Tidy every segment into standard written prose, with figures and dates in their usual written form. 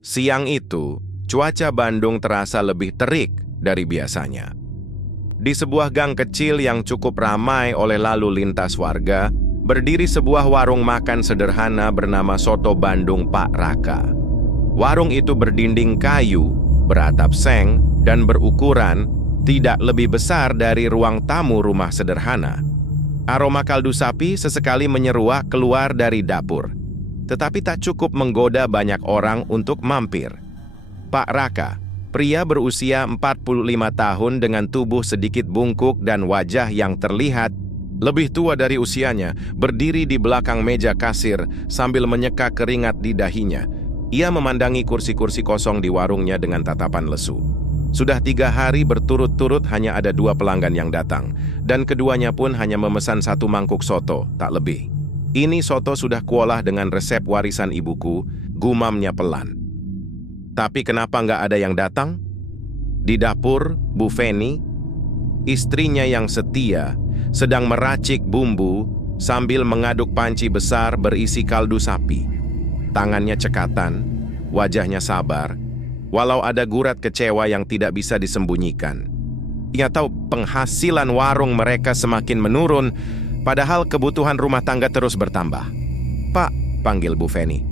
Siang itu, cuaca Bandung terasa lebih terik dari biasanya. Di sebuah gang kecil yang cukup ramai oleh lalu lintas warga, berdiri sebuah warung makan sederhana bernama Soto Bandung Pak Raka. Warung itu berdinding kayu, beratap seng, dan berukuran tidak lebih besar dari ruang tamu rumah sederhana. Aroma kaldu sapi sesekali menyeruak keluar dari dapur, tetapi tak cukup menggoda banyak orang untuk mampir. Pak Raka, pria berusia 45 tahun dengan tubuh sedikit bungkuk dan wajah yang terlihat lebih tua dari usianya, berdiri di belakang meja kasir sambil menyeka keringat di dahinya. Ia memandangi kursi-kursi kosong di warungnya dengan tatapan lesu. Sudah 3 hari berturut-turut hanya ada 2 pelanggan yang datang, dan keduanya pun hanya memesan 1 mangkuk soto, tak lebih. Ini soto sudah kuolah dengan resep warisan ibuku, gumamnya pelan. Tapi kenapa nggak ada yang datang? Di dapur, Bu Feni, istrinya yang setia, sedang meracik bumbu sambil mengaduk panci besar berisi kaldu sapi. Tangannya cekatan, wajahnya sabar, walau ada gurat kecewa yang tidak bisa disembunyikan. Ia tahu penghasilan warung mereka semakin menurun, padahal kebutuhan rumah tangga terus bertambah. "Pak," panggil Bu Feni,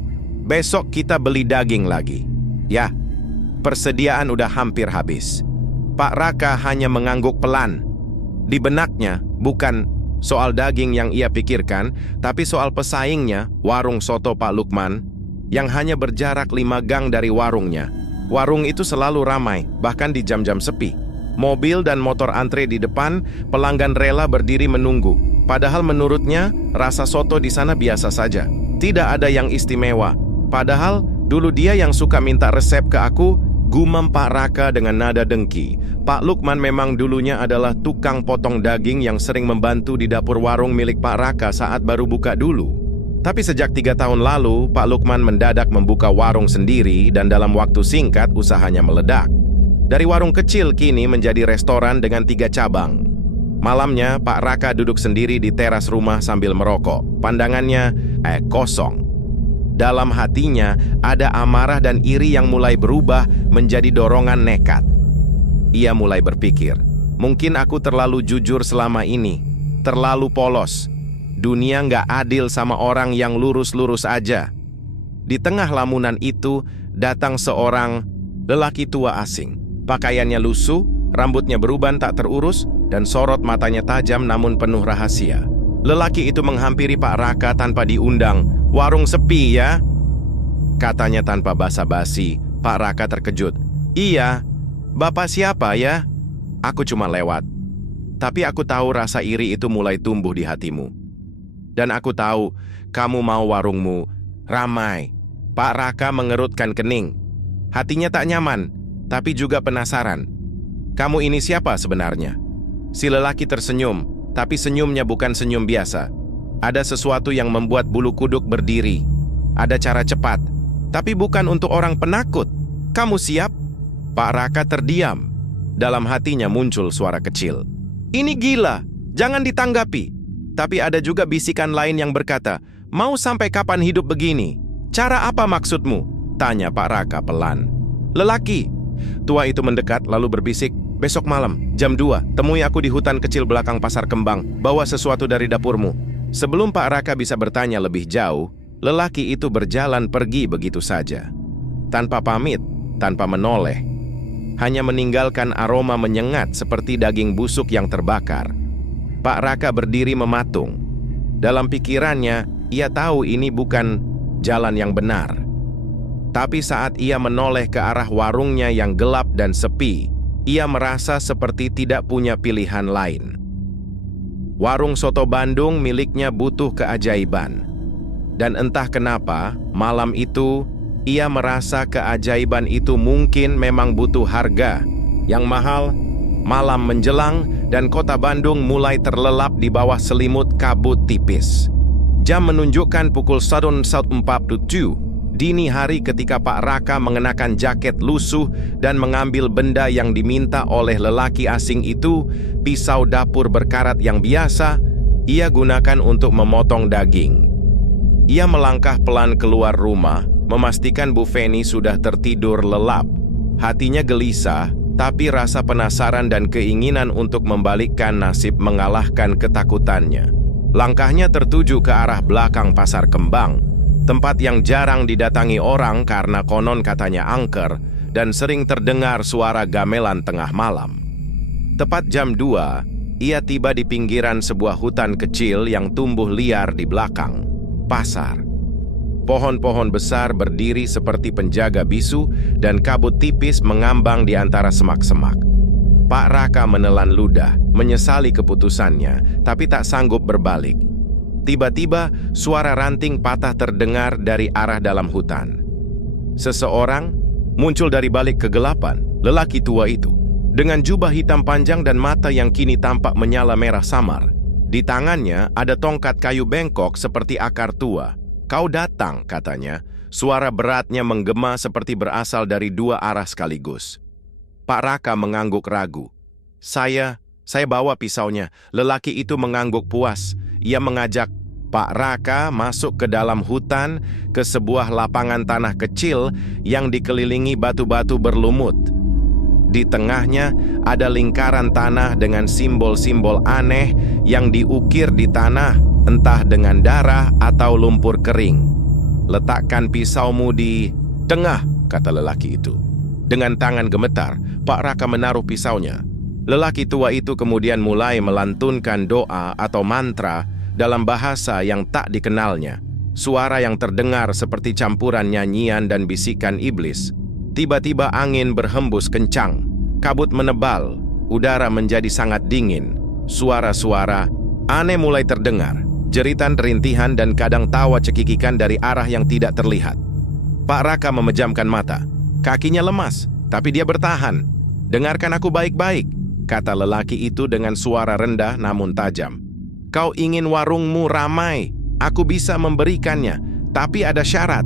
"besok kita beli daging lagi." "Ya, persediaan udah hampir habis." Pak Raka hanya mengangguk pelan. Di benaknya bukan soal daging yang ia pikirkan, tapi soal pesaingnya, warung soto Pak Lukman, yang hanya berjarak 5 gang dari warungnya. Warung itu selalu ramai, bahkan di jam-jam sepi. Mobil dan motor antre di depan, pelanggan rela berdiri menunggu. Padahal menurutnya, rasa soto di sana biasa saja. Tidak ada yang istimewa. Padahal, dulu dia yang suka minta resep ke aku, gumam Pak Raka dengan nada dengki. Pak Lukman memang dulunya adalah tukang potong daging yang sering membantu di dapur warung milik Pak Raka saat baru buka dulu. Tapi sejak 3 tahun lalu, Pak Lukman mendadak membuka warung sendiri dan dalam waktu singkat usahanya meledak. Dari warung kecil kini menjadi restoran dengan 3 cabang. Malamnya, Pak Raka duduk sendiri di teras rumah sambil merokok. Pandangannya kosong. Dalam hatinya ada amarah dan iri yang mulai berubah menjadi dorongan nekat. Ia mulai berpikir, mungkin aku terlalu jujur selama ini, terlalu polos. Dunia nggak adil sama orang yang lurus-lurus aja. Di tengah lamunan itu, datang seorang lelaki tua asing. Pakaiannya lusuh, rambutnya beruban tak terurus, dan sorot matanya tajam namun penuh rahasia. Lelaki itu menghampiri Pak Raka tanpa diundang. "Warung sepi ya?" katanya tanpa basa-basi. Pak Raka terkejut. "Iya, Bapak siapa ya?" "Aku cuma lewat. Tapi aku tahu rasa iri itu mulai tumbuh di hatimu. Dan aku tahu kamu mau warungmu ramai." Pak Raka mengerutkan kening. Hatinya tak nyaman, tapi juga penasaran. "Kamu ini siapa sebenarnya?" Si lelaki tersenyum, tapi senyumnya bukan senyum biasa. Ada sesuatu yang membuat bulu kuduk berdiri. Ada cara cepat, tapi bukan untuk orang penakut. "Kamu siap?" Pak Raka terdiam. Dalam hatinya muncul suara kecil. "Ini gila, jangan ditanggapi." Tapi ada juga bisikan lain yang berkata, "Mau sampai kapan hidup begini? Cara apa maksudmu?" tanya Pak Raka pelan. "Lelaki." Tua itu mendekat lalu berbisik, "Besok malam, jam 2, temui aku di hutan kecil belakang Pasar Kembang. Bawa sesuatu dari dapurmu." Sebelum Pak Raka bisa bertanya lebih jauh, lelaki itu berjalan pergi begitu saja. Tanpa pamit, tanpa menoleh. Hanya meninggalkan aroma menyengat seperti daging busuk yang terbakar. Pak Raka berdiri mematung. Dalam pikirannya, ia tahu ini bukan jalan yang benar. Tapi saat ia menoleh ke arah warungnya yang gelap dan sepi, ia merasa seperti tidak punya pilihan lain. Warung soto Bandung miliknya butuh keajaiban. Dan entah kenapa, malam itu, ia merasa keajaiban itu mungkin memang butuh harga yang mahal. Malam menjelang dan kota Bandung mulai terlelap di bawah selimut kabut tipis. Jam menunjukkan pukul 1:47 dini hari ketika Pak Raka mengenakan jaket lusuh dan mengambil benda yang diminta oleh lelaki asing itu, pisau dapur berkarat yang biasa, ia gunakan untuk memotong daging. Ia melangkah pelan keluar rumah, memastikan Bu Feni sudah tertidur lelap. Hatinya gelisah, tapi rasa penasaran dan keinginan untuk membalikkan nasib mengalahkan ketakutannya. Langkahnya tertuju ke arah belakang Pasar Kembang, tempat yang jarang didatangi orang karena konon katanya angker dan sering terdengar suara gamelan tengah malam. Tepat jam 2, ia tiba di pinggiran sebuah hutan kecil yang tumbuh liar di belakang pasar. Pohon-pohon besar berdiri seperti penjaga bisu dan kabut tipis mengambang di antara semak-semak. Pak Raka menelan ludah, menyesali keputusannya, tapi tak sanggup berbalik. Tiba-tiba, suara ranting patah terdengar dari arah dalam hutan. Seseorang muncul dari balik kegelapan, lelaki tua itu, dengan jubah hitam panjang dan mata yang kini tampak menyala merah samar. Di tangannya ada tongkat kayu bengkok seperti akar tua. "Kau datang," katanya. Suara beratnya menggema seperti berasal dari dua arah sekaligus. Pak Raka mengangguk ragu. Saya bawa pisaunya." Lelaki itu mengangguk puas. Ia mengajak Pak Raka masuk ke dalam hutan ke sebuah lapangan tanah kecil yang dikelilingi batu-batu berlumut. Di tengahnya ada lingkaran tanah dengan simbol-simbol aneh yang diukir di tanah, entah dengan darah atau lumpur kering. "Letakkan pisaumu di tengah," kata lelaki itu. Dengan tangan gemetar, Pak Raka menaruh pisaunya. Lelaki tua itu kemudian mulai melantunkan doa atau mantra dalam bahasa yang tak dikenalnya. Suara yang terdengar seperti campuran nyanyian dan bisikan iblis. Tiba-tiba angin berhembus kencang, kabut menebal, udara menjadi sangat dingin. Suara-suara aneh mulai terdengar, jeritan rintihan dan kadang tawa cekikikan dari arah yang tidak terlihat. Pak Raka memejamkan mata. Kakinya lemas, tapi dia bertahan. "Dengarkan aku baik-baik," kata lelaki itu dengan suara rendah namun tajam. "Kau ingin warungmu ramai, aku bisa memberikannya, tapi ada syarat."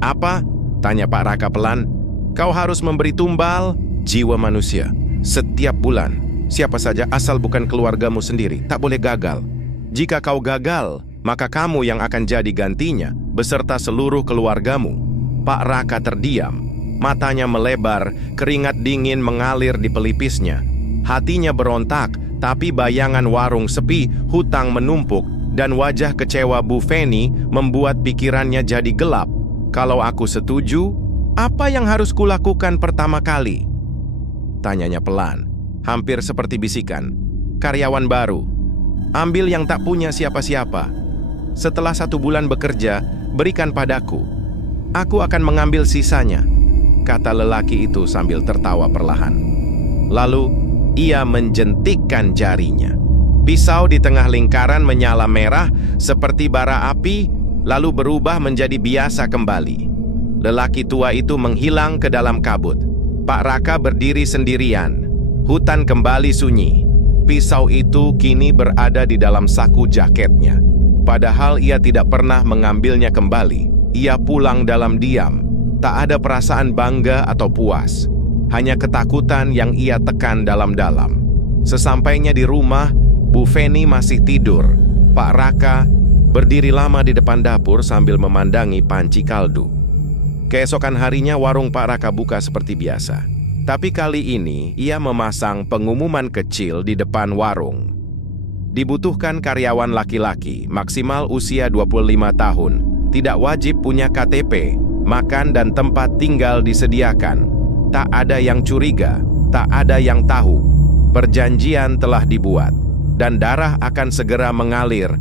"Apa?" tanya Pak Raka pelan. "Kau harus memberi tumbal jiwa manusia setiap bulan. Siapa saja asal bukan keluargamu sendiri, tak boleh gagal. Jika kau gagal, maka kamu yang akan jadi gantinya, beserta seluruh keluargamu." Pak Raka terdiam. Matanya melebar, keringat dingin mengalir di pelipisnya. Hatinya berontak, tapi bayangan warung sepi, hutang menumpuk, dan wajah kecewa Bu Feni membuat pikirannya jadi gelap. "Kalau aku setuju, apa yang harus kulakukan pertama kali?" tanyanya pelan, hampir seperti bisikan. "Karyawan baru. Ambil yang tak punya siapa-siapa. Setelah 1 bulan bekerja, berikan padaku. Aku akan mengambil sisanya," kata lelaki itu sambil tertawa perlahan. Lalu, ia menjentikkan jarinya. Pisau di tengah lingkaran menyala merah seperti bara api, lalu berubah menjadi biasa kembali. Lelaki tua itu menghilang ke dalam kabut. Pak Raka berdiri sendirian. Hutan kembali sunyi. Pisau itu kini berada di dalam saku jaketnya. Padahal ia tidak pernah mengambilnya kembali. Ia pulang dalam diam. Tak ada perasaan bangga atau puas. Hanya ketakutan yang ia tekan dalam-dalam. Sesampainya di rumah, Bu Feni masih tidur. Pak Raka berdiri lama di depan dapur sambil memandangi panci kaldu. Keesokan harinya warung Pak Raka buka seperti biasa. Tapi kali ini ia memasang pengumuman kecil di depan warung. Dibutuhkan karyawan laki-laki, maksimal usia 25 tahun. Tidak wajib punya KTP, makan dan tempat tinggal disediakan. Tak ada yang curiga, tak ada yang tahu. Perjanjian telah dibuat, dan darah akan segera mengalir.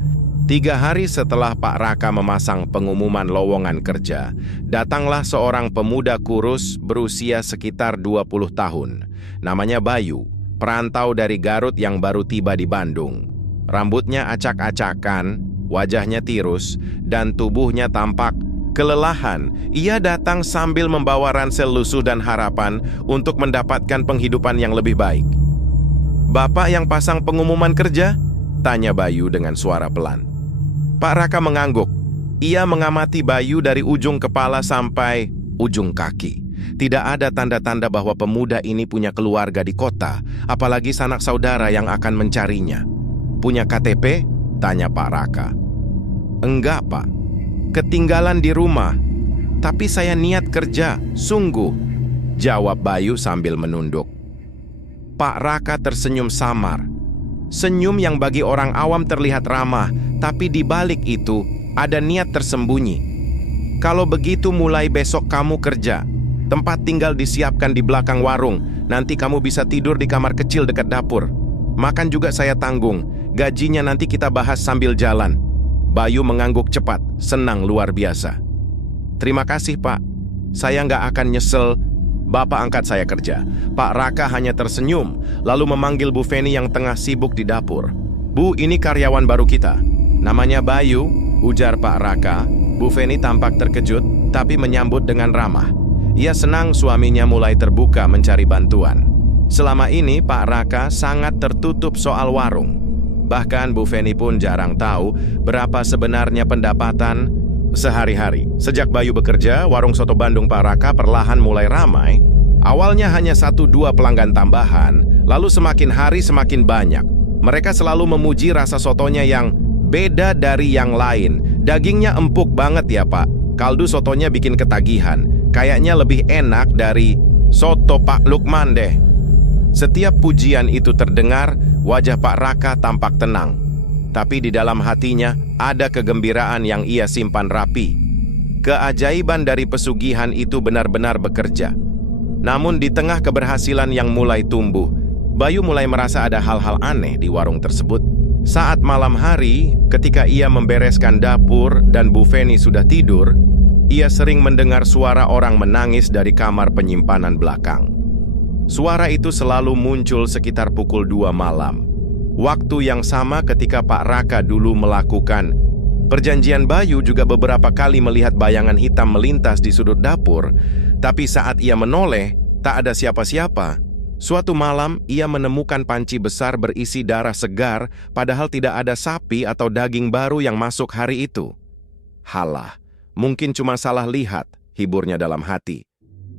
3 hari setelah Pak Raka memasang pengumuman lowongan kerja, datanglah seorang pemuda kurus berusia sekitar 20 tahun. Namanya Bayu, perantau dari Garut yang baru tiba di Bandung. Rambutnya acak-acakan, wajahnya tirus, dan tubuhnya tampak kelelahan. Ia datang sambil membawa ransel lusuh dan harapan untuk mendapatkan penghidupan yang lebih baik. "Bapak yang pasang pengumuman kerja?" tanya Bayu dengan suara pelan. Pak Raka mengangguk. Ia mengamati Bayu dari ujung kepala sampai ujung kaki. Tidak ada tanda-tanda bahwa pemuda ini punya keluarga di kota, apalagi sanak saudara yang akan mencarinya. "Punya KTP?" tanya Pak Raka. "Enggak, Pak. Ketinggalan di rumah." Tapi saya niat kerja, sungguh, jawab Bayu sambil menunduk. Pak Raka tersenyum samar. Senyum yang bagi orang awam terlihat ramah, tapi di balik itu ada niat tersembunyi. Kalau begitu mulai besok kamu kerja. Tempat tinggal disiapkan di belakang warung. Nanti kamu bisa tidur di kamar kecil dekat dapur. Makan juga saya tanggung. Gajinya nanti kita bahas sambil jalan. Bayu mengangguk cepat, senang luar biasa. Terima kasih, Pak. Saya nggak akan nyesel Bapak angkat saya kerja. Pak Raka hanya tersenyum, lalu memanggil Bu Feni yang tengah sibuk di dapur. Bu, ini karyawan baru kita. Namanya Bayu, ujar Pak Raka. Bu Feni tampak terkejut, tapi menyambut dengan ramah. Ia senang suaminya mulai terbuka mencari bantuan. Selama ini Pak Raka sangat tertutup soal warung. Bahkan Bu Feni pun jarang tahu berapa sebenarnya pendapatan sehari-hari. Sejak Bayu bekerja, warung soto Bandung Pak Raka perlahan mulai ramai. Awalnya hanya 1-2 pelanggan tambahan, lalu semakin hari semakin banyak. Mereka selalu memuji rasa sotonya yang beda dari yang lain. Dagingnya empuk banget ya Pak. Kaldu sotonya bikin ketagihan. Kayaknya lebih enak dari soto Pak Lukman deh. Setiap pujian itu terdengar, wajah Pak Raka tampak tenang. Tapi di dalam hatinya ada kegembiraan yang ia simpan rapi. Keajaiban dari pesugihan itu benar-benar bekerja. Namun di tengah keberhasilan yang mulai tumbuh, Bayu mulai merasa ada hal-hal aneh di warung tersebut. Saat malam hari, ketika ia membereskan dapur dan Bu Feni sudah tidur, ia sering mendengar suara orang menangis dari kamar penyimpanan belakang. Suara itu selalu muncul sekitar pukul 2 malam. Waktu yang sama ketika Pak Raka dulu melakukan perjanjian. Bayu juga beberapa kali melihat bayangan hitam melintas di sudut dapur, tapi saat ia menoleh, tak ada siapa-siapa. Suatu malam, ia menemukan panci besar berisi darah segar, padahal tidak ada sapi atau daging baru yang masuk hari itu. Halah, mungkin cuma salah lihat, hiburnya dalam hati.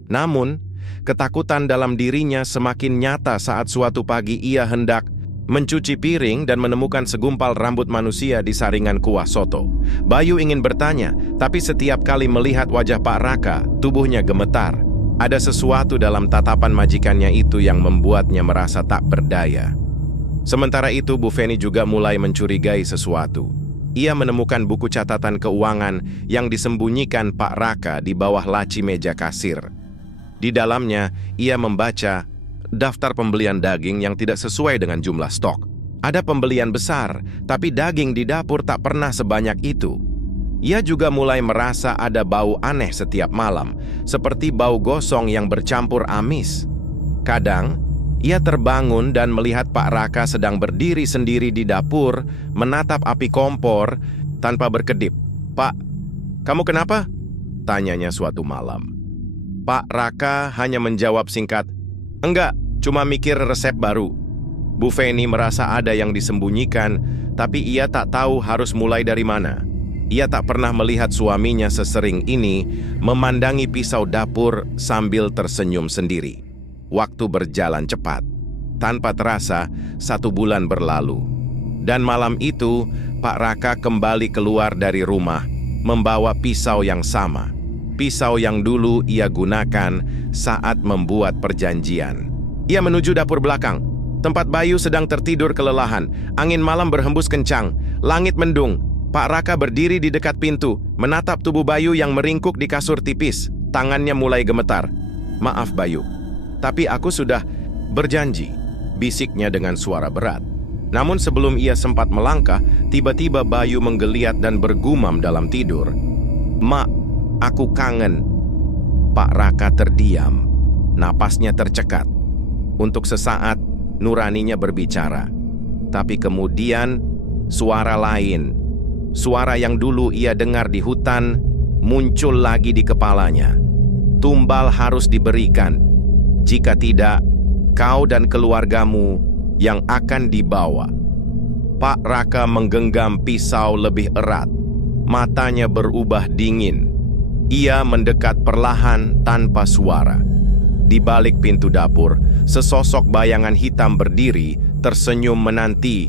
Namun, ketakutan dalam dirinya semakin nyata saat suatu pagi ia hendak mencuci piring dan menemukan segumpal rambut manusia di saringan kuah soto. Bayu ingin bertanya, tapi setiap kali melihat wajah Pak Raka, tubuhnya gemetar. Ada sesuatu dalam tatapan majikannya itu yang membuatnya merasa tak berdaya. Sementara itu, Bu Feni juga mulai mencurigai sesuatu. Ia menemukan buku catatan keuangan yang disembunyikan Pak Raka di bawah laci meja kasir. Di dalamnya, ia membaca daftar pembelian daging yang tidak sesuai dengan jumlah stok. Ada pembelian besar, tapi daging di dapur tak pernah sebanyak itu. Ia juga mulai merasa ada bau aneh setiap malam, seperti bau gosong yang bercampur amis. Kadang, ia terbangun dan melihat Pak Raka sedang berdiri sendiri di dapur, menatap api kompor tanpa berkedip. "Pak, kamu kenapa?" tanyanya suatu malam. Pak Raka hanya menjawab singkat, "Enggak, cuma mikir resep baru." Bu Feni merasa ada yang disembunyikan, tapi ia tak tahu harus mulai dari mana. Ia tak pernah melihat suaminya sesering ini memandangi pisau dapur sambil tersenyum sendiri. Waktu berjalan cepat. Tanpa terasa, 1 bulan berlalu. Dan malam itu, Pak Raka kembali keluar dari rumah, membawa pisau yang sama. Pisau yang dulu ia gunakan saat membuat perjanjian. Ia menuju dapur belakang, tempat Bayu sedang tertidur kelelahan. Angin malam berhembus kencang, langit mendung. Pak Raka berdiri di dekat pintu, menatap tubuh Bayu yang meringkuk di kasur tipis. Tangannya mulai gemetar. "Maaf Bayu, tapi aku sudah berjanji," bisiknya dengan suara berat. Namun sebelum ia sempat melangkah, tiba-tiba Bayu menggeliat dan bergumam dalam tidur, "Mak, aku kangen." Pak Raka terdiam, napasnya tercekat. Untuk sesaat, nuraninya berbicara. Tapi kemudian, suara lain, suara yang dulu ia dengar di hutan, muncul lagi di kepalanya. "Tumbal harus diberikan. Jika tidak, kau dan keluargamu yang akan dibawa." Pak Raka menggenggam pisau lebih erat. Matanya berubah dingin. Ia mendekat perlahan tanpa suara. Di balik pintu dapur, sesosok bayangan hitam berdiri, tersenyum menanti.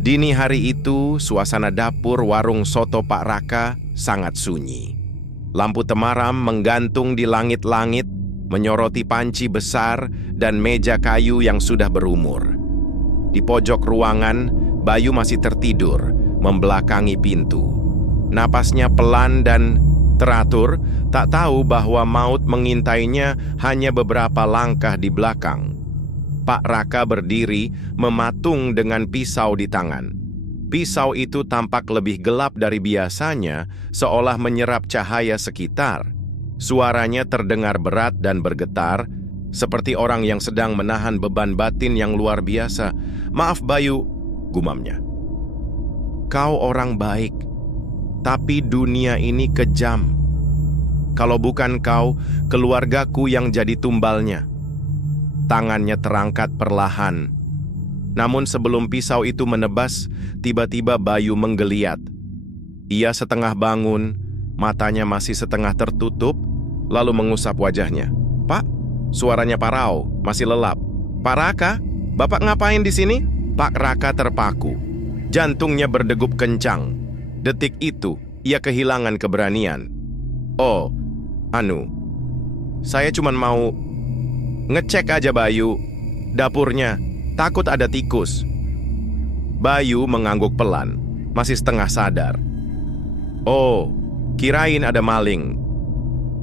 Dini hari itu, suasana dapur warung soto Pak Raka sangat sunyi. Lampu temaram menggantung di langit-langit, menyoroti panci besar dan meja kayu yang sudah berumur. Di pojok ruangan, Bayu masih tertidur, membelakangi pintu. Napasnya pelan dan teratur, tak tahu bahwa maut mengintainya hanya beberapa langkah di belakang. Pak Raka berdiri, mematung dengan pisau di tangan. Pisau itu tampak lebih gelap dari biasanya, seolah menyerap cahaya sekitar. Suaranya terdengar berat dan bergetar, seperti orang yang sedang menahan beban batin yang luar biasa. "Maaf Bayu," gumamnya. "Kau orang baik, tapi dunia ini kejam. Kalau bukan kau, keluargaku yang jadi tumbalnya." Tangannya terangkat perlahan. Namun sebelum pisau itu menebas, tiba-tiba Bayu menggeliat. Ia setengah bangun, matanya masih setengah tertutup, lalu mengusap wajahnya. "Pak," suaranya parau, masih lelap. "Pak Raka, Bapak ngapain di sini?" Pak Raka terpaku. Jantungnya berdegup kencang. Detik itu, ia kehilangan keberanian. "Oh, saya cuma mau ngecek aja Bayu. Dapurnya, takut ada tikus." Bayu mengangguk pelan, masih setengah sadar. "Oh, kirain ada maling."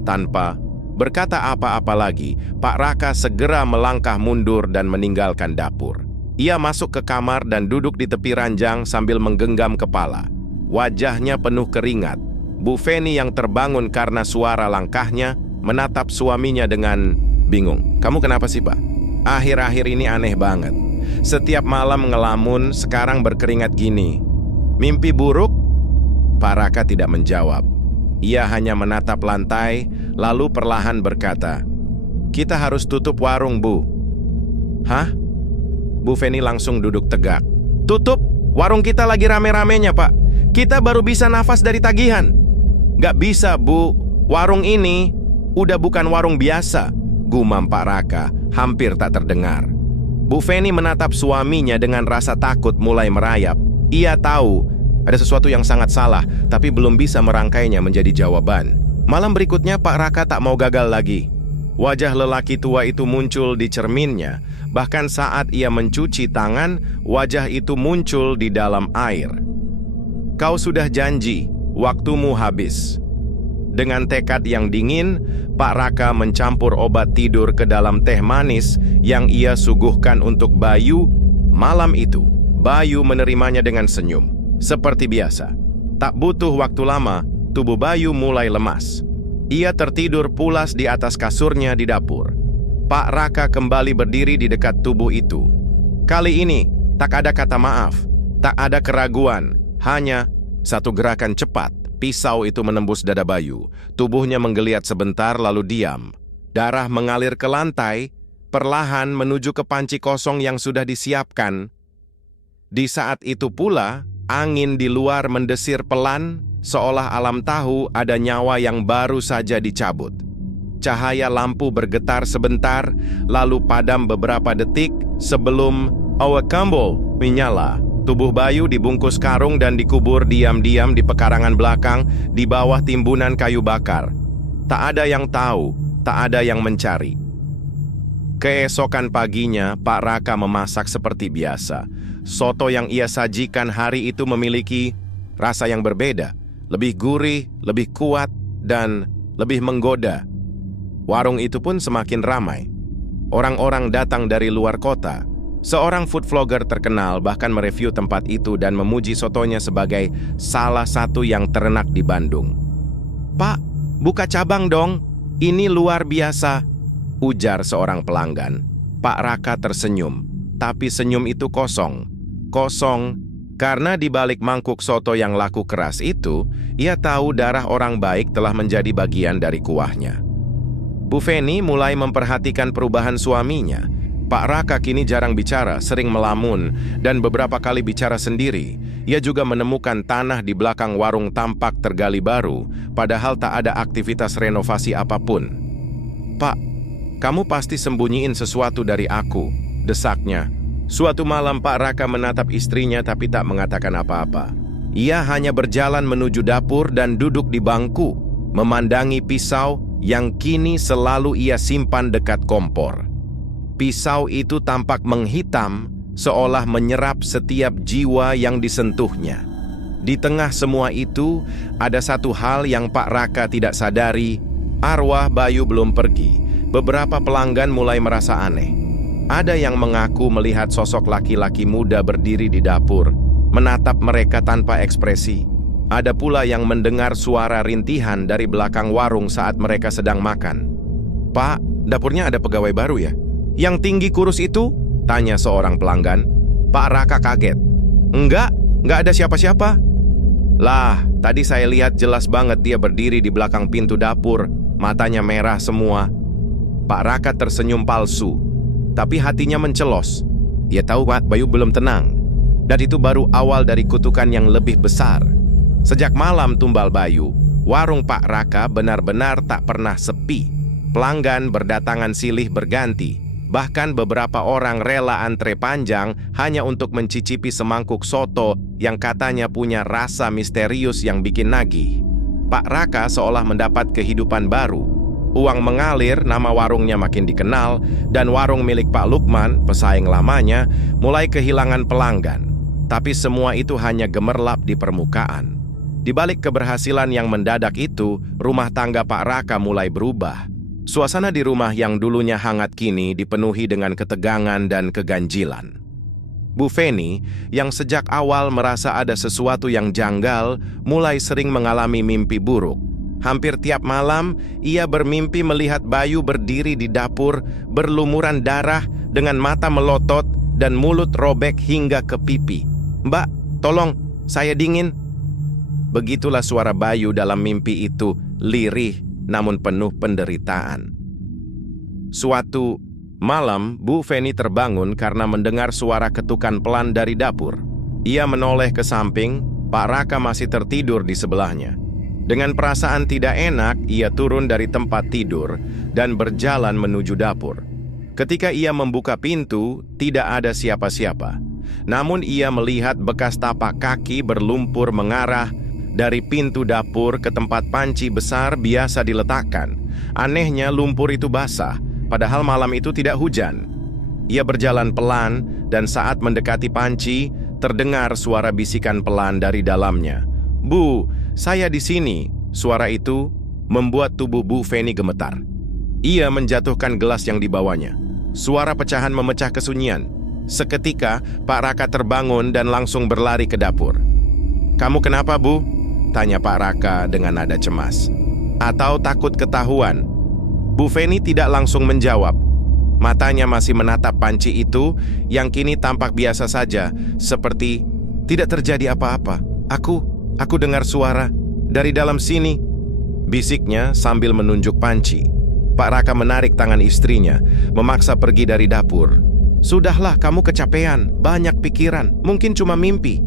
Tanpa berkata apa-apa lagi, Pak Raka segera melangkah mundur dan meninggalkan dapur. Ia masuk ke kamar dan duduk di tepi ranjang sambil menggenggam kepala. Wajahnya penuh keringat. Bu Feni yang terbangun karena suara langkahnya menatap suaminya dengan bingung. "Kamu kenapa sih, Pak? Akhir-akhir ini aneh banget. Setiap malam ngelamun, sekarang berkeringat gini. Mimpi buruk?" Pak Raka tidak menjawab. Ia hanya menatap lantai, lalu perlahan berkata, "Kita harus tutup warung, Bu." "Hah?" Bu Feni langsung duduk tegak. "Tutup? Warung kita lagi rame-ramenya, Pak. Kita baru bisa nafas dari tagihan." "Gak bisa, Bu. Warung ini udah bukan warung biasa," gumam Pak Raka, hampir tak terdengar. Bu Feni menatap suaminya dengan rasa takut mulai merayap. Ia tahu ada sesuatu yang sangat salah, tapi belum bisa merangkainya menjadi jawaban. Malam berikutnya Pak Raka tak mau gagal lagi. Wajah lelaki tua itu muncul di cerminnya, bahkan saat ia mencuci tangan, wajah itu muncul di dalam air. "Kau sudah janji, waktumu habis." Dengan tekad yang dingin, Pak Raka mencampur obat tidur ke dalam teh manis yang ia suguhkan untuk Bayu. Malam itu, Bayu menerimanya dengan senyum. Seperti biasa, tak butuh waktu lama, tubuh Bayu mulai lemas. Ia tertidur pulas di atas kasurnya di dapur. Pak Raka kembali berdiri di dekat tubuh itu. Kali ini, tak ada kata maaf, tak ada keraguan, hanya satu gerakan cepat. Pisau itu menembus dada Bayu. Tubuhnya menggeliat sebentar lalu diam. Darah mengalir ke lantai, perlahan menuju ke panci kosong yang sudah disiapkan. Di saat itu pula, angin di luar mendesir pelan, seolah alam tahu ada nyawa yang baru saja dicabut. Cahaya lampu bergetar sebentar, lalu padam beberapa detik sebelum Awakambol menyala. Tubuh Bayu dibungkus karung dan dikubur diam-diam di pekarangan belakang di bawah timbunan kayu bakar. Tak ada yang tahu, tak ada yang mencari. Keesokan paginya, Pak Raka memasak seperti biasa. Soto yang ia sajikan hari itu memiliki rasa yang berbeda, lebih gurih, lebih kuat, dan lebih menggoda. Warung itu pun semakin ramai. Orang-orang datang dari luar kota. Seorang food vlogger terkenal bahkan mereview tempat itu dan memuji sotonya sebagai salah satu yang terenak di Bandung. "Pak, buka cabang dong, ini luar biasa," ujar seorang pelanggan. Pak Raka tersenyum, tapi senyum itu kosong. Kosong, karena di balik mangkuk soto yang laku keras itu, ia tahu darah orang baik telah menjadi bagian dari kuahnya. Bu Feni mulai memperhatikan perubahan suaminya. Pak Raka kini jarang bicara, sering melamun, dan beberapa kali bicara sendiri. Ia juga menemukan tanah di belakang warung tampak tergali baru, padahal tak ada aktivitas renovasi apapun. "Pak, kamu pasti sembunyiin sesuatu dari aku," desaknya. Suatu malam Pak Raka menatap istrinya tapi tak mengatakan apa-apa. Ia hanya berjalan menuju dapur dan duduk di bangku. memandangi pisau yang kini selalu ia simpan dekat kompor. Pisau itu tampak menghitam, seolah menyerap setiap jiwa yang disentuhnya. Di tengah semua itu, ada satu hal yang Pak Raka tidak sadari. Arwah Bayu belum pergi. Beberapa pelanggan mulai merasa aneh. Ada yang mengaku melihat sosok laki-laki muda berdiri di dapur, menatap mereka tanpa ekspresi. Ada pula yang mendengar suara rintihan dari belakang warung saat mereka sedang makan. "Pak, dapurnya ada pegawai baru ya? Yang tinggi kurus itu?" tanya seorang pelanggan. Pak Raka kaget. Enggak ada siapa-siapa." "Lah, tadi saya lihat jelas banget dia berdiri di belakang pintu dapur, matanya merah semua." Pak Raka tersenyum palsu, tapi hatinya mencelos. Dia tahu Pak Bayu belum tenang, dan itu baru awal dari kutukan yang lebih besar. Sejak malam tumbal Bayu, warung Pak Raka benar-benar tak pernah sepi. Pelanggan berdatangan silih berganti, bahkan beberapa orang rela antre panjang hanya untuk mencicipi semangkuk soto yang katanya punya rasa misterius yang bikin nagih. Pak Raka seolah mendapat kehidupan baru. Uang mengalir, nama warungnya makin dikenal, dan warung milik Pak Lukman, pesaing lamanya, mulai kehilangan pelanggan. Tapi semua itu hanya gemerlap di permukaan. Di balik keberhasilan yang mendadak itu, rumah tangga Pak Raka mulai berubah. Suasana di rumah yang dulunya hangat kini dipenuhi dengan ketegangan dan keganjilan. Bu Feni, yang sejak awal merasa ada sesuatu yang janggal, mulai sering mengalami mimpi buruk. Hampir tiap malam, ia bermimpi melihat Bayu berdiri di dapur, berlumuran darah dengan mata melotot dan mulut robek hingga ke pipi. "Mbak, tolong, saya dingin." Begitulah suara Bayu dalam mimpi itu, lirih namun penuh penderitaan. Suatu malam, Bu Feni terbangun karena mendengar suara ketukan pelan dari dapur. Ia menoleh ke samping, Pak Raka masih tertidur di sebelahnya. Dengan perasaan tidak enak, ia turun dari tempat tidur dan berjalan menuju dapur. Ketika ia membuka pintu, tidak ada siapa-siapa. Namun ia melihat bekas tapak kaki berlumpur mengarah dari pintu dapur ke tempat panci besar biasa diletakkan. Anehnya lumpur itu basah, padahal malam itu tidak hujan. Ia berjalan pelan dan saat mendekati panci, terdengar suara bisikan pelan dari dalamnya. "Bu, saya di sini." Suara itu membuat tubuh Bu Feni gemetar. Ia menjatuhkan gelas yang dibawanya. Suara pecahan memecah kesunyian. Seketika, Pak Raka terbangun dan langsung berlari ke dapur. "Kamu kenapa, Bu?" tanya Pak Raka dengan nada cemas. "Atau takut ketahuan?" Bu Feni tidak langsung menjawab. Matanya masih menatap panci itu yang kini tampak biasa saja, seperti tidak terjadi apa-apa. Aku dengar suara dari dalam sini," bisiknya sambil menunjuk panci. Pak Raka menarik tangan istrinya, memaksa pergi dari dapur. "Sudahlah, kamu kecapean, banyak pikiran, mungkin cuma mimpi."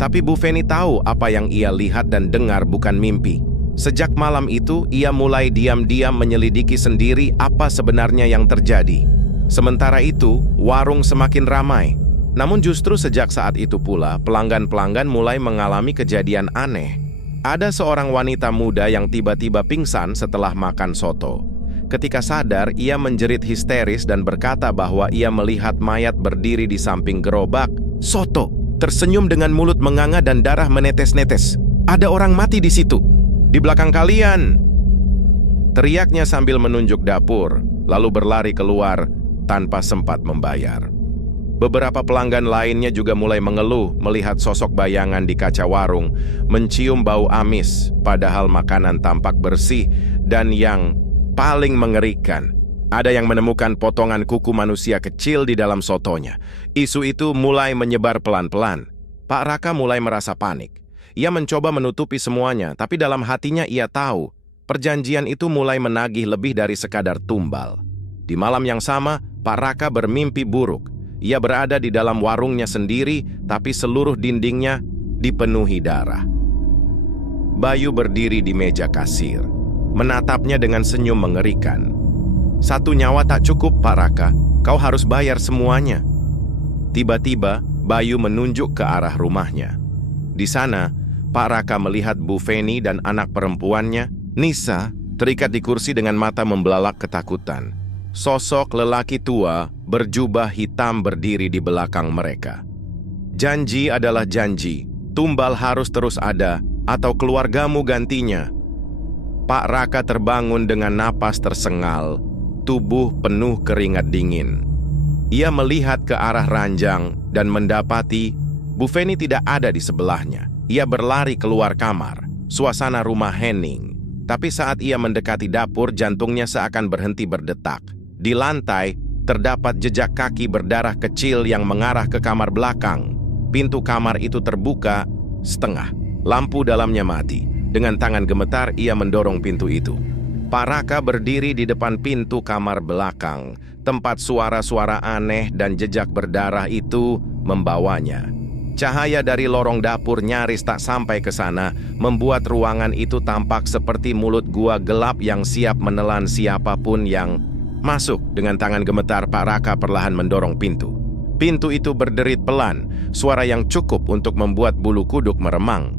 Tapi Bu Feni tahu apa yang ia lihat dan dengar bukan mimpi. Sejak malam itu, ia mulai diam-diam menyelidiki sendiri apa sebenarnya yang terjadi. Sementara itu, warung semakin ramai. Namun justru sejak saat itu pula, pelanggan-pelanggan mulai mengalami kejadian aneh. Ada seorang wanita muda yang tiba-tiba pingsan setelah makan soto. Ketika sadar, ia menjerit histeris dan berkata bahwa ia melihat mayat berdiri di samping gerobak soto, tersenyum dengan mulut menganga dan darah menetes-netes. "Ada orang mati di situ, di belakang kalian!" Teriaknya sambil menunjuk dapur, lalu berlari keluar tanpa sempat membayar. Beberapa pelanggan lainnya juga mulai mengeluh melihat sosok bayangan di kaca warung, mencium bau amis, padahal makanan tampak bersih, dan yang paling mengerikan, ada yang menemukan potongan kuku manusia kecil di dalam sotonya. Isu itu mulai menyebar pelan-pelan. Pak Raka mulai merasa panik. Ia mencoba menutupi semuanya, tapi dalam hatinya ia tahu, perjanjian itu mulai menagih lebih dari sekadar tumbal. Di malam yang sama, Pak Raka bermimpi buruk. Ia berada di dalam warungnya sendiri, tapi seluruh dindingnya dipenuhi darah. Bayu berdiri di meja kasir, menatapnya dengan senyum mengerikan. "Satu nyawa tak cukup, Pak Raka. Kau harus bayar semuanya." Tiba-tiba, Bayu menunjuk ke arah rumahnya. Di sana, Pak Raka melihat Bu Feni dan anak perempuannya Nisa terikat di kursi dengan mata membelalak ketakutan. Sosok lelaki tua berjubah hitam berdiri di belakang mereka. Janji adalah janji, tumbal harus terus ada, atau keluargamu gantinya. Pak Raka terbangun dengan napas tersengal, tubuh penuh keringat dingin. Ia melihat ke arah ranjang dan mendapati Bu Feni tidak ada di sebelahnya. Ia berlari keluar kamar, suasana rumah hening. Tapi saat ia mendekati dapur, jantungnya seakan berhenti berdetak. Di lantai, terdapat jejak kaki berdarah kecil yang mengarah ke kamar belakang. Pintu kamar itu terbuka setengah. Lampu dalamnya mati. Dengan tangan gemetar, ia mendorong pintu itu. Pak Raka berdiri di depan pintu kamar belakang. Tempat suara-suara aneh dan jejak berdarah itu membawanya. Cahaya dari lorong dapur nyaris tak sampai ke sana, membuat ruangan itu tampak seperti mulut gua gelap yang siap menelan siapapun yang masuk. Dengan tangan gemetar, Pak Raka perlahan mendorong pintu. Pintu itu berderit pelan, suara yang cukup untuk membuat bulu kuduk meremang.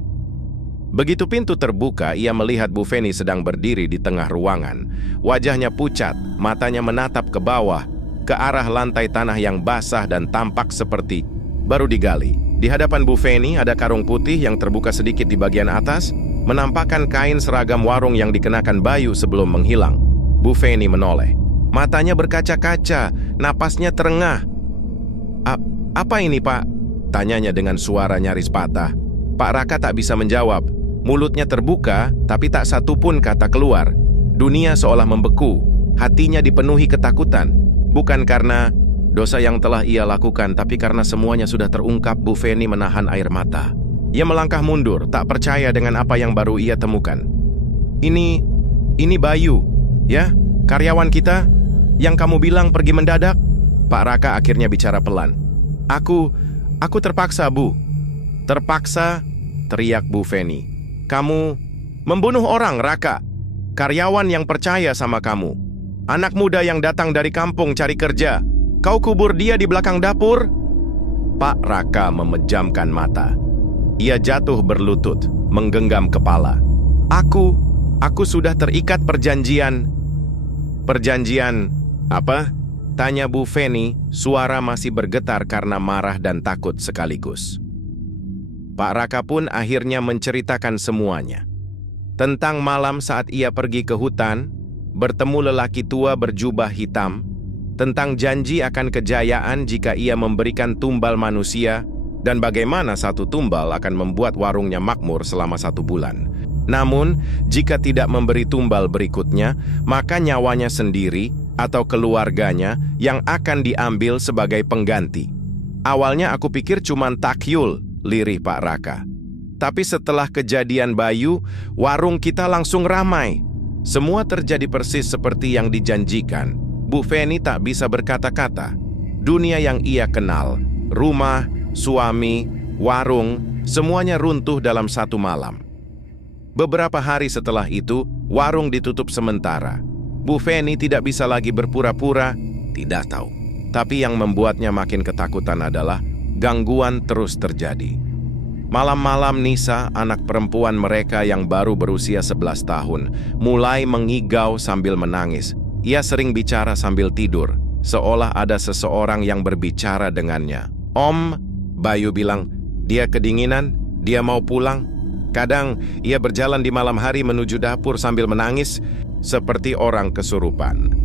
Begitu pintu terbuka, ia melihat Bu Feni sedang berdiri di tengah ruangan. Wajahnya pucat, matanya menatap ke bawah, ke arah lantai tanah yang basah dan tampak seperti baru digali. Di hadapan Bu Feni ada karung putih yang terbuka sedikit di bagian atas, menampakkan kain seragam warung yang dikenakan Bayu sebelum menghilang. Bu Feni menoleh. Matanya berkaca-kaca, napasnya terengah. Apa ini, Pak? Tanyanya dengan suara nyaris patah. Pak Raka tak bisa menjawab. Mulutnya terbuka, tapi tak satu pun kata keluar. Dunia seolah membeku. Hatinya dipenuhi ketakutan. Bukan karena dosa yang telah ia lakukan, tapi karena semuanya sudah terungkap. Bu Feni menahan air mata. Ia melangkah mundur, tak percaya dengan apa yang baru ia temukan. Ini Bayu, ya? Karyawan kita? Yang kamu bilang pergi mendadak? Pak Raka akhirnya bicara pelan. Aku terpaksa, Bu. Terpaksa? Teriak Bu Feni. Kamu membunuh orang, Raka. Karyawan yang percaya sama kamu. Anak muda yang datang dari kampung cari kerja. Kau kubur dia di belakang dapur? Pak Raka memejamkan mata. Ia jatuh berlutut, menggenggam kepala. Aku sudah terikat perjanjian. Perjanjian apa? Tanya Bu Feni, suara masih bergetar karena marah dan takut sekaligus. Pak Raka pun akhirnya menceritakan semuanya. Tentang malam saat ia pergi ke hutan, bertemu lelaki tua berjubah hitam, tentang janji akan kejayaan jika ia memberikan tumbal manusia, dan bagaimana satu tumbal akan membuat warungnya makmur selama 1 bulan. Namun, jika tidak memberi tumbal berikutnya, maka nyawanya sendiri atau keluarganya yang akan diambil sebagai pengganti. Awalnya aku pikir cuman takyul, lirih Pak Raka. Tapi setelah kejadian Bayu, warung kita langsung ramai. Semua terjadi persis seperti yang dijanjikan. Bu Feni tak bisa berkata-kata. Dunia yang ia kenal, rumah, suami, warung, semuanya runtuh dalam 1 malam. Beberapa hari setelah itu, warung ditutup sementara. Bu Feni tidak bisa lagi berpura-pura, tidak tahu. Tapi yang membuatnya makin ketakutan adalah gangguan terus terjadi. Malam-malam Nisa, anak perempuan mereka yang baru berusia 11 tahun, mulai mengigau sambil menangis. Ia sering bicara sambil tidur, seolah ada seseorang yang berbicara dengannya. Om, Bayu bilang, dia kedinginan, dia mau pulang. Kadang ia berjalan di malam hari menuju dapur sambil menangis, seperti orang kesurupan.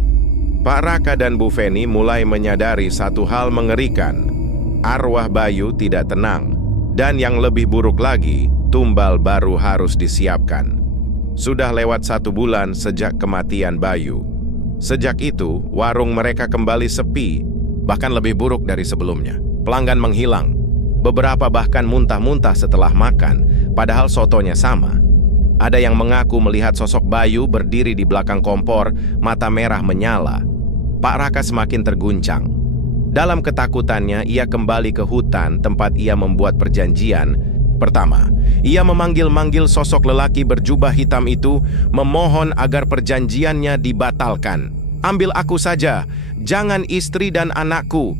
Pak Raka dan Bu Feni mulai menyadari satu hal mengerikan. Arwah Bayu tidak tenang. Dan yang lebih buruk lagi, tumbal baru harus disiapkan. Sudah lewat 1 bulan sejak kematian Bayu. Sejak itu, warung mereka kembali sepi, bahkan lebih buruk dari sebelumnya. Pelanggan menghilang. Beberapa bahkan muntah-muntah setelah makan, padahal sotonya sama. Ada yang mengaku melihat sosok Bayu berdiri di belakang kompor, mata merah menyala. Pak Raka semakin terguncang. Dalam ketakutannya, ia kembali ke hutan tempat ia membuat perjanjian. Pertama, ia memanggil-manggil sosok lelaki berjubah hitam itu, memohon agar perjanjiannya dibatalkan. Ambil aku saja, jangan istri dan anakku,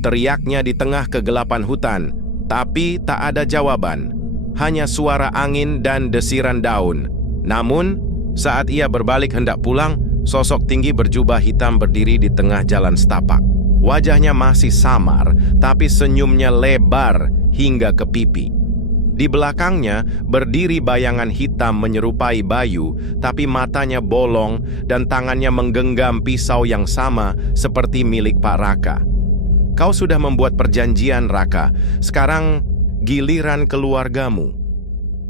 teriaknya di tengah kegelapan hutan. Tapi tak ada jawaban. Hanya suara angin dan desiran daun. Namun, Saat ia berbalik hendak pulang, sosok tinggi berjubah hitam berdiri di tengah jalan setapak. Wajahnya masih samar, tapi senyumnya lebar hingga ke pipi. Di belakangnya berdiri bayangan hitam menyerupai Bayu, tapi matanya bolong dan tangannya menggenggam pisau yang sama seperti milik Pak Raka. Kau sudah membuat perjanjian, Raka. Sekarang giliran keluargamu.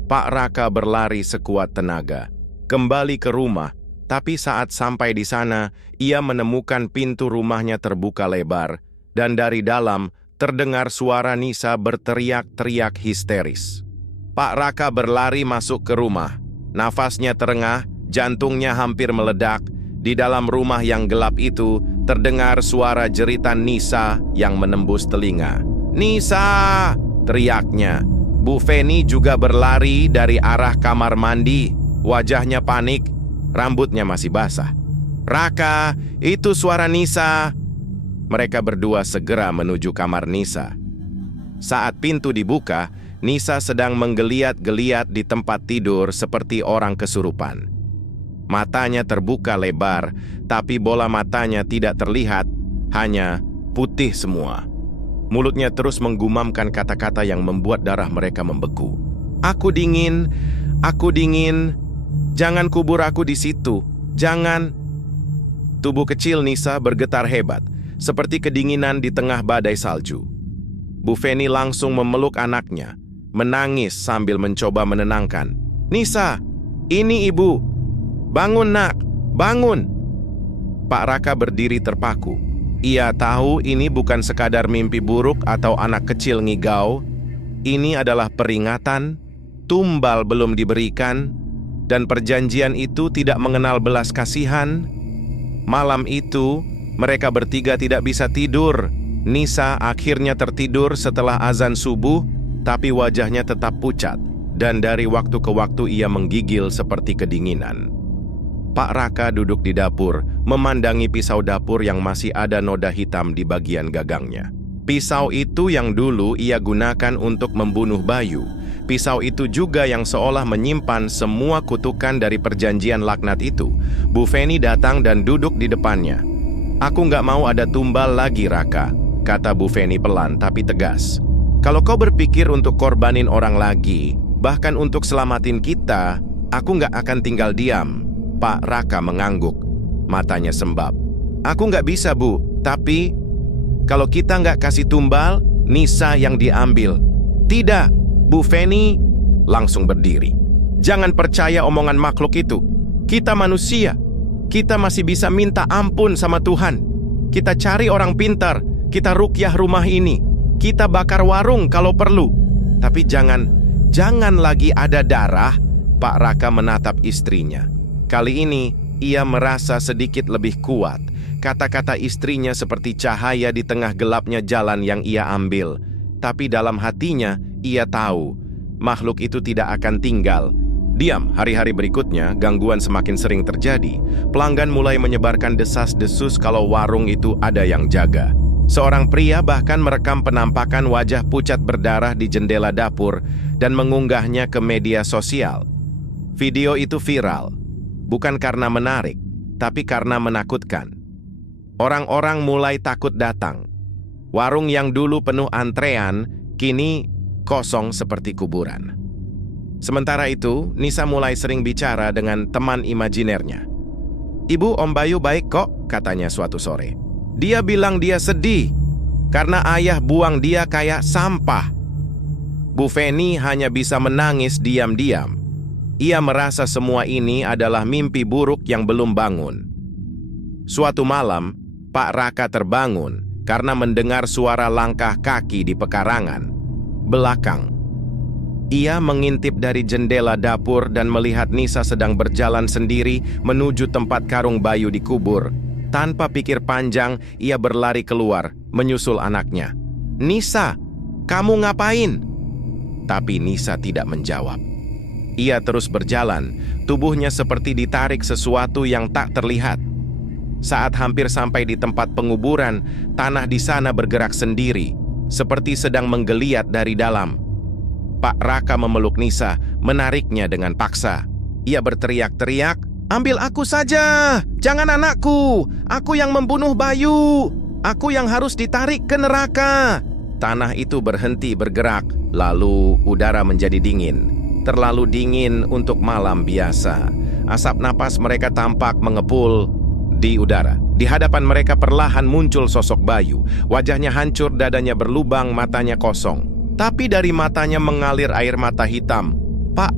Pak Raka berlari sekuat tenaga, kembali ke rumah, tapi saat sampai di sana, ia menemukan pintu rumahnya terbuka lebar, dan dari dalam terdengar suara Nisa berteriak-teriak histeris. Pak Raka berlari masuk ke rumah. Nafasnya terengah, jantungnya hampir meledak. Di dalam rumah yang gelap itu, terdengar suara jeritan Nisa yang menembus telinga. "Nisa!" teriaknya. Bu Feni juga berlari dari arah kamar mandi. Wajahnya panik, rambutnya masih basah. "Raka, itu suara Nisa!" Mereka berdua segera menuju kamar Nisa. Saat pintu dibuka, Nisa sedang menggeliat-geliat di tempat tidur seperti orang kesurupan. Matanya terbuka lebar, tapi bola matanya tidak terlihat, hanya putih semua. Mulutnya terus menggumamkan kata-kata yang membuat darah mereka membeku. Aku dingin, jangan kubur aku di situ, jangan." Tubuh kecil Nisa bergetar hebat, seperti kedinginan di tengah badai salju. Bu Feni langsung memeluk anaknya, menangis sambil mencoba menenangkan. "Nisa, ini ibu. Bangun nak, bangun." Pak Raka berdiri terpaku. Ia tahu ini bukan sekadar mimpi buruk atau anak kecil ngigau. Ini adalah peringatan, tumbal belum diberikan, dan perjanjian itu tidak mengenal belas kasihan. Malam itu, mereka bertiga tidak bisa tidur. Nisa akhirnya tertidur setelah azan subuh, tapi wajahnya tetap pucat, dan dari waktu ke waktu ia menggigil seperti kedinginan. Pak Raka duduk di dapur, memandangi pisau dapur yang masih ada noda hitam di bagian gagangnya. Pisau itu yang dulu ia gunakan untuk membunuh Bayu. Pisau itu juga yang seolah menyimpan semua kutukan dari perjanjian laknat itu. Bu Feni datang dan duduk di depannya. "Aku nggak mau ada tumbal lagi, Raka," kata Bu Feni pelan tapi tegas. "Kalau kau berpikir untuk korbanin orang lagi, bahkan untuk selamatin kita, aku nggak akan tinggal diam." Pak Raka mengangguk, matanya sembab. "Aku nggak bisa, Bu, tapi kalau kita nggak kasih tumbal, Nisa yang diambil." "Tidak," Bu Feni langsung berdiri. "Jangan percaya omongan makhluk itu. Kita manusia. Kita masih bisa minta ampun sama Tuhan. Kita cari orang pintar, kita rukyah rumah ini. Kita bakar warung kalau perlu. Tapi jangan lagi ada darah." Pak Raka menatap istrinya. Kali ini, ia merasa sedikit lebih kuat. Kata-kata istrinya seperti cahaya di tengah gelapnya jalan yang ia ambil. Tapi dalam hatinya, ia tahu, makhluk itu tidak akan tinggal. Diam, hari-hari berikutnya, gangguan semakin sering terjadi. Pelanggan mulai menyebarkan desas-desus kalau warung itu ada yang jaga. Seorang pria bahkan merekam penampakan wajah pucat berdarah di jendela dapur dan mengunggahnya ke media sosial. Video itu viral. Bukan karena menarik, tapi karena menakutkan. Orang-orang mulai takut datang. Warung yang dulu penuh antrean, kini kosong seperti kuburan. Sementara itu, Nisa mulai sering bicara dengan teman imajinernya. "Ibu, Om Bayu baik kok," katanya suatu sore. "Dia bilang dia sedih, karena ayah buang dia kayak sampah." Bu Feni hanya bisa menangis diam-diam. Ia merasa semua ini adalah mimpi buruk yang belum bangun. Suatu malam, Pak Raka terbangun karena mendengar suara langkah kaki di pekarangan belakang. Ia mengintip dari jendela dapur dan melihat Nisa sedang berjalan sendiri menuju tempat karung Bayu dikubur. Tanpa pikir panjang, ia berlari keluar, menyusul anaknya. "Nisa, kamu ngapain?" Tapi Nisa tidak menjawab. Ia terus berjalan, tubuhnya seperti ditarik sesuatu yang tak terlihat. Saat hampir sampai di tempat penguburan, tanah di sana bergerak sendiri, seperti sedang menggeliat dari dalam. Pak Raka memeluk Nisa, menariknya dengan paksa. Ia berteriak-teriak, "Ambil aku saja! Jangan anakku! Aku yang membunuh Bayu! Aku yang harus ditarik ke neraka!" Tanah itu berhenti bergerak, lalu udara menjadi dingin. Terlalu dingin untuk malam biasa. Asap napas mereka tampak mengepul di udara. Di hadapan mereka perlahan muncul sosok Bayu. Wajahnya hancur, dadanya berlubang, matanya kosong. Tapi dari matanya mengalir air mata hitam. "Pak,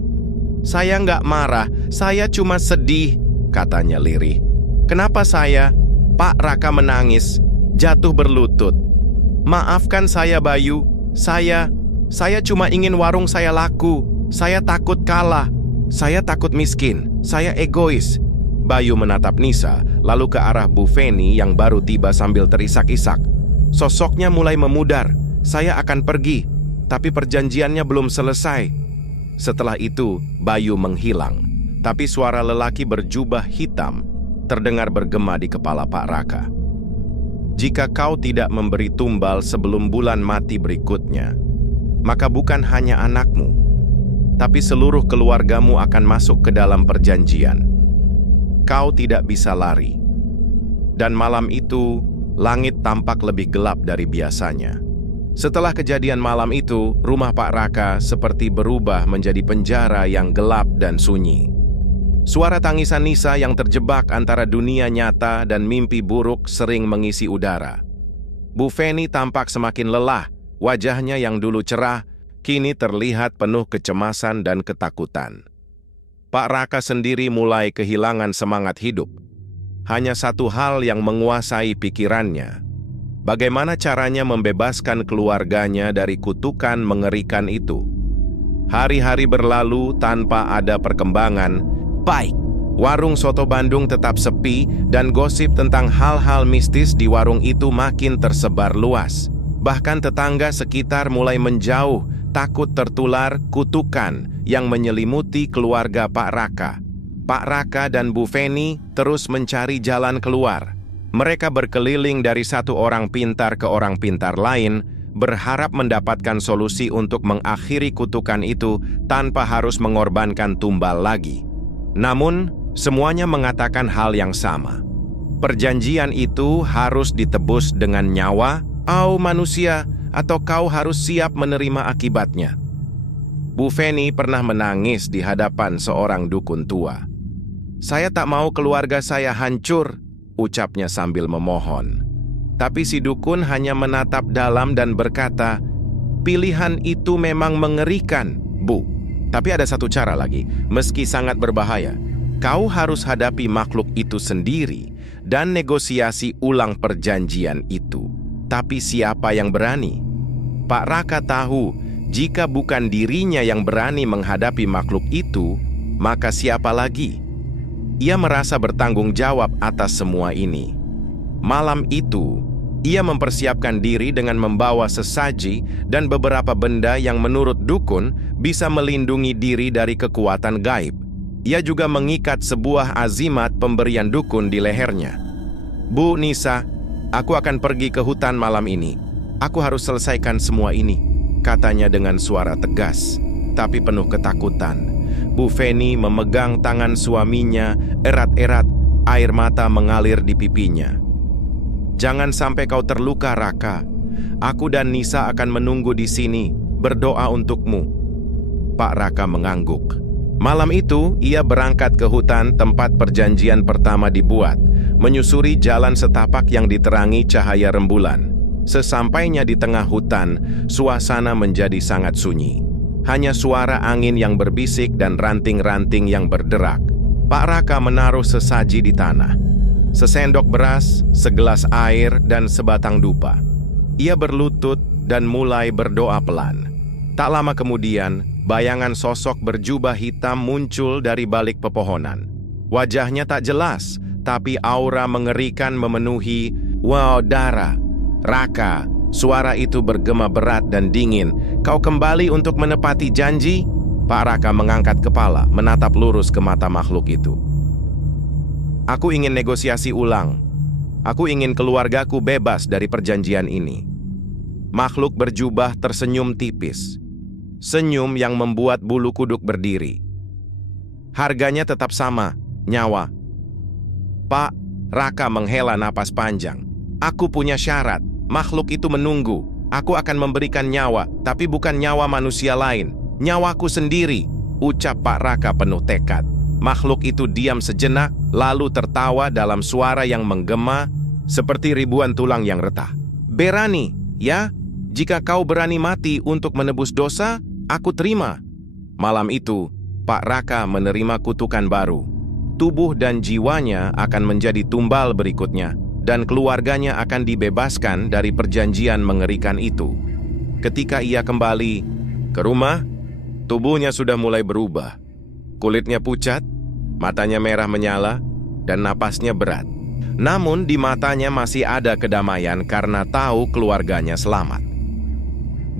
saya nggak marah, saya cuma sedih," katanya lirih. "Kenapa saya?" Pak Raka menangis, jatuh berlutut. "Maafkan saya, Bayu. Saya cuma ingin warung saya laku. Saya takut kalah. Saya takut miskin. Saya egois." Bayu menatap Nisa, lalu ke arah Bu Feni yang baru tiba sambil terisak-isak. Sosoknya mulai memudar. "Saya akan pergi, tapi perjanjiannya belum selesai." Setelah itu, Bayu menghilang. Tapi suara lelaki berjubah hitam terdengar bergema di kepala Pak Raka. "Jika kau tidak memberi tumbal sebelum bulan mati berikutnya, maka bukan hanya anakmu, tapi seluruh keluargamu akan masuk ke dalam perjanjian. Kau tidak bisa lari." Dan malam itu, langit tampak lebih gelap dari biasanya. Setelah kejadian malam itu, rumah Pak Raka seperti berubah menjadi penjara yang gelap dan sunyi. Suara tangisan Nisa yang terjebak antara dunia nyata dan mimpi buruk sering mengisi udara. Bu Feni tampak semakin lelah, wajahnya yang dulu cerah, kini terlihat penuh kecemasan dan ketakutan. Pak Raka sendiri mulai kehilangan semangat hidup. Hanya satu hal yang menguasai pikirannya. Bagaimana caranya membebaskan keluarganya dari kutukan mengerikan itu? Hari-hari berlalu tanpa ada perkembangan. Baik, warung soto Bandung tetap sepi dan gosip tentang hal-hal mistis di warung itu makin tersebar luas. Bahkan tetangga sekitar mulai menjauh, takut tertular kutukan yang menyelimuti keluarga Pak Raka. Pak Raka dan Bu Feni terus mencari jalan keluar. Mereka berkeliling dari satu orang pintar ke orang pintar lain, berharap mendapatkan solusi untuk mengakhiri kutukan itu tanpa harus mengorbankan tumbal lagi. Namun, semuanya mengatakan hal yang sama. Perjanjian itu harus ditebus dengan nyawa, manusia, atau kau harus siap menerima akibatnya. Bu Feni pernah menangis di hadapan seorang dukun tua. "Saya tak mau keluarga saya hancur," ucapnya sambil memohon. Tapi si dukun hanya menatap dalam dan berkata, "Pilihan itu memang mengerikan, Bu. Tapi ada satu cara lagi, meski sangat berbahaya. Kau harus hadapi makhluk itu sendiri dan negosiasi ulang perjanjian itu. Tapi siapa yang berani?" Pak Raka tahu, jika bukan dirinya yang berani menghadapi makhluk itu, maka siapa lagi? Ia merasa bertanggung jawab atas semua ini. Malam itu, ia mempersiapkan diri dengan membawa sesaji dan beberapa benda yang menurut dukun bisa melindungi diri dari kekuatan gaib. Ia juga mengikat sebuah azimat pemberian dukun di lehernya. "Bu Nisa, aku akan pergi ke hutan malam ini. Aku harus selesaikan semua ini," katanya dengan suara tegas, tapi penuh ketakutan. Bu Feni memegang tangan suaminya erat-erat, air mata mengalir di pipinya. "Jangan sampai kau terluka, Raka. Aku dan Nisa akan menunggu di sini, berdoa untukmu." Pak Raka mengangguk. Malam itu, ia berangkat ke hutan tempat perjanjian pertama dibuat, menyusuri jalan setapak yang diterangi cahaya rembulan. Sesampainya di tengah hutan, suasana menjadi sangat sunyi. Hanya suara angin yang berbisik dan ranting-ranting yang berderak. Pak Raka menaruh sesaji di tanah. Sesendok beras, segelas air, dan sebatang dupa. Ia berlutut dan mulai berdoa pelan. Tak lama kemudian, bayangan sosok berjubah hitam muncul dari balik pepohonan. Wajahnya tak jelas, tapi aura mengerikan memenuhi. "Wow, Dara, Raka," suara itu bergema berat dan dingin. "Kau kembali untuk menepati janji?" Pak Raka mengangkat kepala, menatap lurus ke mata makhluk itu. "Aku ingin negosiasi ulang. Aku ingin keluargaku bebas dari perjanjian ini." Makhluk berjubah tersenyum tipis. Senyum yang membuat bulu kuduk berdiri. "Harganya tetap sama. Nyawa. Pak Raka menghela napas panjang. Aku punya syarat. Makhluk itu menunggu. Aku akan memberikan nyawa, tapi bukan nyawa manusia lain. Nyawaku sendiri, ucap Pak Raka penuh tekad. Makhluk itu diam sejenak, lalu tertawa dalam suara yang menggema seperti ribuan tulang yang retak. Berani, ya? Jika kau berani mati untuk menebus dosa, aku terima. Malam itu, Pak Raka menerima kutukan baru. Tubuh dan jiwanya akan menjadi tumbal berikutnya, dan keluarganya akan dibebaskan dari perjanjian mengerikan itu. Ketika ia kembali ke rumah, tubuhnya sudah mulai berubah. Kulitnya pucat, matanya merah menyala, dan napasnya berat. Namun di matanya masih ada kedamaian karena tahu keluarganya selamat.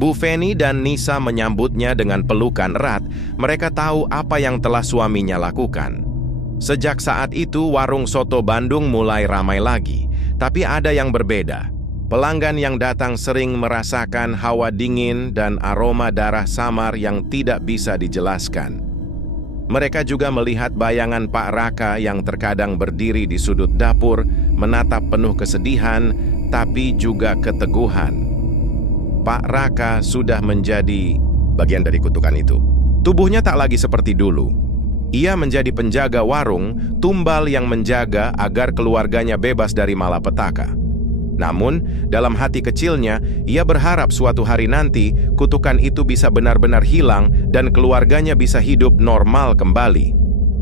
Bu Feni dan Nisa menyambutnya dengan pelukan erat. Mereka tahu apa yang telah suaminya lakukan. Sejak saat itu, warung soto Bandung mulai ramai lagi. Tapi ada yang berbeda. Pelanggan yang datang sering merasakan hawa dingin dan aroma darah samar yang tidak bisa dijelaskan. Mereka juga melihat bayangan Pak Raka yang terkadang berdiri di sudut dapur, menatap penuh kesedihan, tapi juga keteguhan. Pak Raka sudah menjadi bagian dari kutukan itu. Tubuhnya tak lagi seperti dulu. Ia menjadi penjaga warung, tumbal yang menjaga agar keluarganya bebas dari malapetaka. Namun, dalam hati kecilnya, ia berharap suatu hari nanti kutukan itu bisa benar-benar hilang dan keluarganya bisa hidup normal kembali.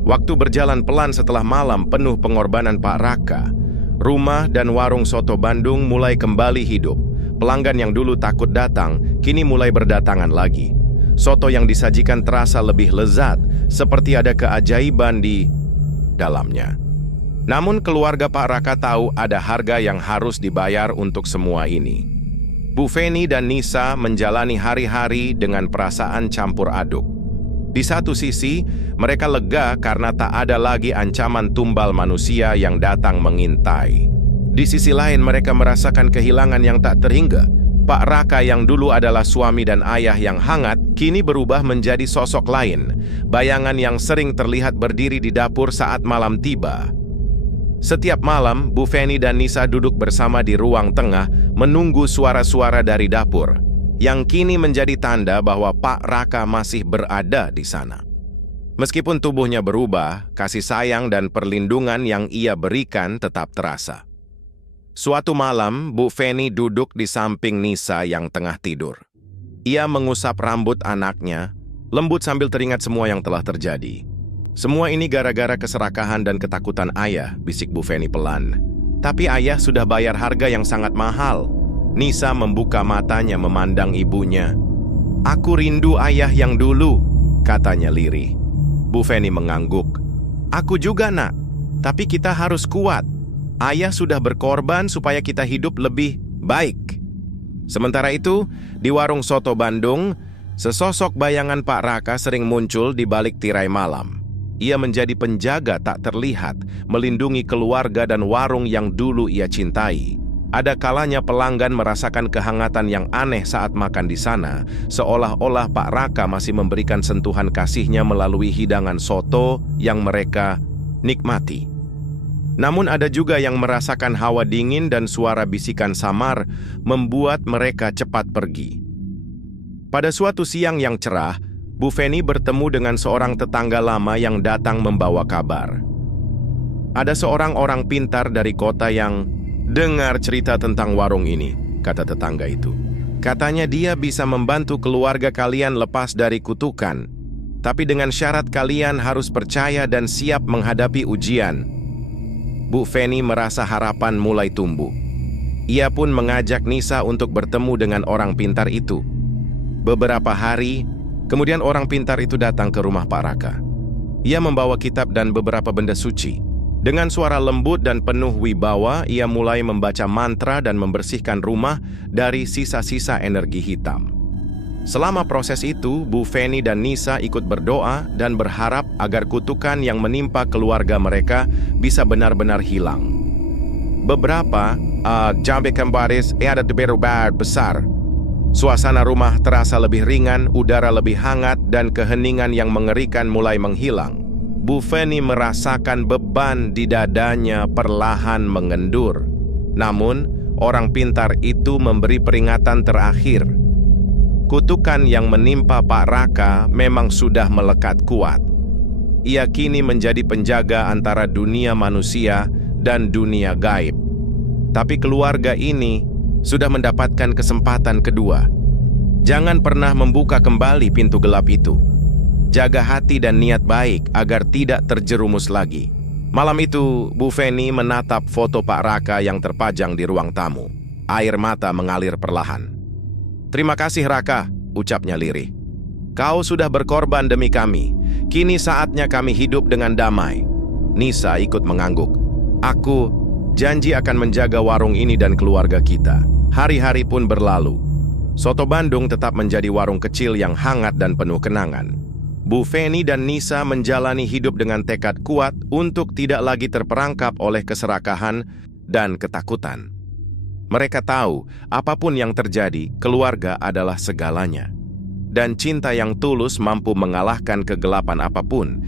Waktu berjalan pelan setelah malam penuh pengorbanan Pak Raka. Rumah dan warung soto Bandung mulai kembali hidup. Pelanggan yang dulu takut datang, kini mulai berdatangan lagi. Soto yang disajikan terasa lebih lezat, seperti ada keajaiban di dalamnya. Namun keluarga Pak Raka tahu ada harga yang harus dibayar untuk semua ini. Bu Feni dan Nisa menjalani hari-hari dengan perasaan campur aduk. Di satu sisi, mereka lega karena tak ada lagi ancaman tumbal manusia yang datang mengintai. Di sisi lain, mereka merasakan kehilangan yang tak terhingga. Pak Raka yang dulu adalah suami dan ayah yang hangat, kini berubah menjadi sosok lain. Bayangan yang sering terlihat berdiri di dapur saat malam tiba. Setiap malam, Bu Feni dan Nisa duduk bersama di ruang tengah, menunggu suara-suara dari dapur, yang kini menjadi tanda bahwa Pak Raka masih berada di sana. Meskipun tubuhnya berubah, kasih sayang dan perlindungan yang ia berikan tetap terasa. Suatu malam, Bu Feni duduk di samping Nisa yang tengah tidur. Ia mengusap rambut anaknya, lembut sambil teringat semua yang telah terjadi. Semua ini gara-gara keserakahan dan ketakutan ayah, bisik Bu Feni pelan. Tapi ayah sudah bayar harga yang sangat mahal. Nisa membuka matanya memandang ibunya. Aku rindu ayah yang dulu, katanya lirih. Bu Feni mengangguk. Aku juga nak, tapi kita harus kuat. Ayah sudah berkorban supaya kita hidup lebih baik. Sementara itu, di warung soto Bandung, sesosok bayangan Pak Raka sering muncul di balik tirai malam. Ia menjadi penjaga tak terlihat, melindungi keluarga dan warung yang dulu ia cintai. Ada kalanya pelanggan merasakan kehangatan yang aneh saat makan di sana, seolah-olah Pak Raka masih memberikan sentuhan kasihnya melalui hidangan soto yang mereka nikmati. Namun ada juga yang merasakan hawa dingin dan suara bisikan samar membuat mereka cepat pergi. Pada suatu siang yang cerah, Bu Feni bertemu dengan seorang tetangga lama yang datang membawa kabar. Ada seorang orang pintar dari kota yang dengar cerita tentang warung ini, kata tetangga itu. Katanya dia bisa membantu keluarga kalian lepas dari kutukan, tapi dengan syarat kalian harus percaya dan siap menghadapi ujian. Bu Feni merasa harapan mulai tumbuh. Ia pun mengajak Nisa untuk bertemu dengan orang pintar itu. Beberapa hari, kemudian orang pintar itu datang ke rumah Pak Raka. Ia membawa kitab dan beberapa benda suci. Dengan suara lembut dan penuh wibawa, ia mulai membaca mantra dan membersihkan rumah dari sisa-sisa energi hitam. Selama proses itu, Bu Feni dan Nisa ikut berdoa dan berharap agar kutukan yang menimpa keluarga mereka bisa benar-benar hilang. Beberapa jambe kembaris ada berubah besar. Suasana rumah terasa lebih ringan, udara lebih hangat, dan keheningan yang mengerikan mulai menghilang. Bu Feni merasakan beban di dadanya perlahan mengendur. Namun, orang pintar itu memberi peringatan terakhir. Kutukan yang menimpa Pak Raka memang sudah melekat kuat. Ia kini menjadi penjaga antara dunia manusia dan dunia gaib. Tapi keluarga ini sudah mendapatkan kesempatan kedua. Jangan pernah membuka kembali pintu gelap itu. Jaga hati dan niat baik agar tidak terjerumus lagi. Malam itu, Bu Feni menatap foto Pak Raka yang terpajang di ruang tamu. Air mata mengalir perlahan. "Terima kasih Raka," ucapnya lirih. "Kau sudah berkorban demi kami. Kini saatnya kami hidup dengan damai." Nisa ikut mengangguk. "Aku janji akan menjaga warung ini dan keluarga kita." Hari-hari pun berlalu. Soto Bandung tetap menjadi warung kecil yang hangat dan penuh kenangan. Bu Feni dan Nisa menjalani hidup dengan tekad kuat untuk tidak lagi terperangkap oleh keserakahan dan ketakutan. Mereka tahu, apapun yang terjadi, keluarga adalah segalanya. Dan cinta yang tulus mampu mengalahkan kegelapan apapun.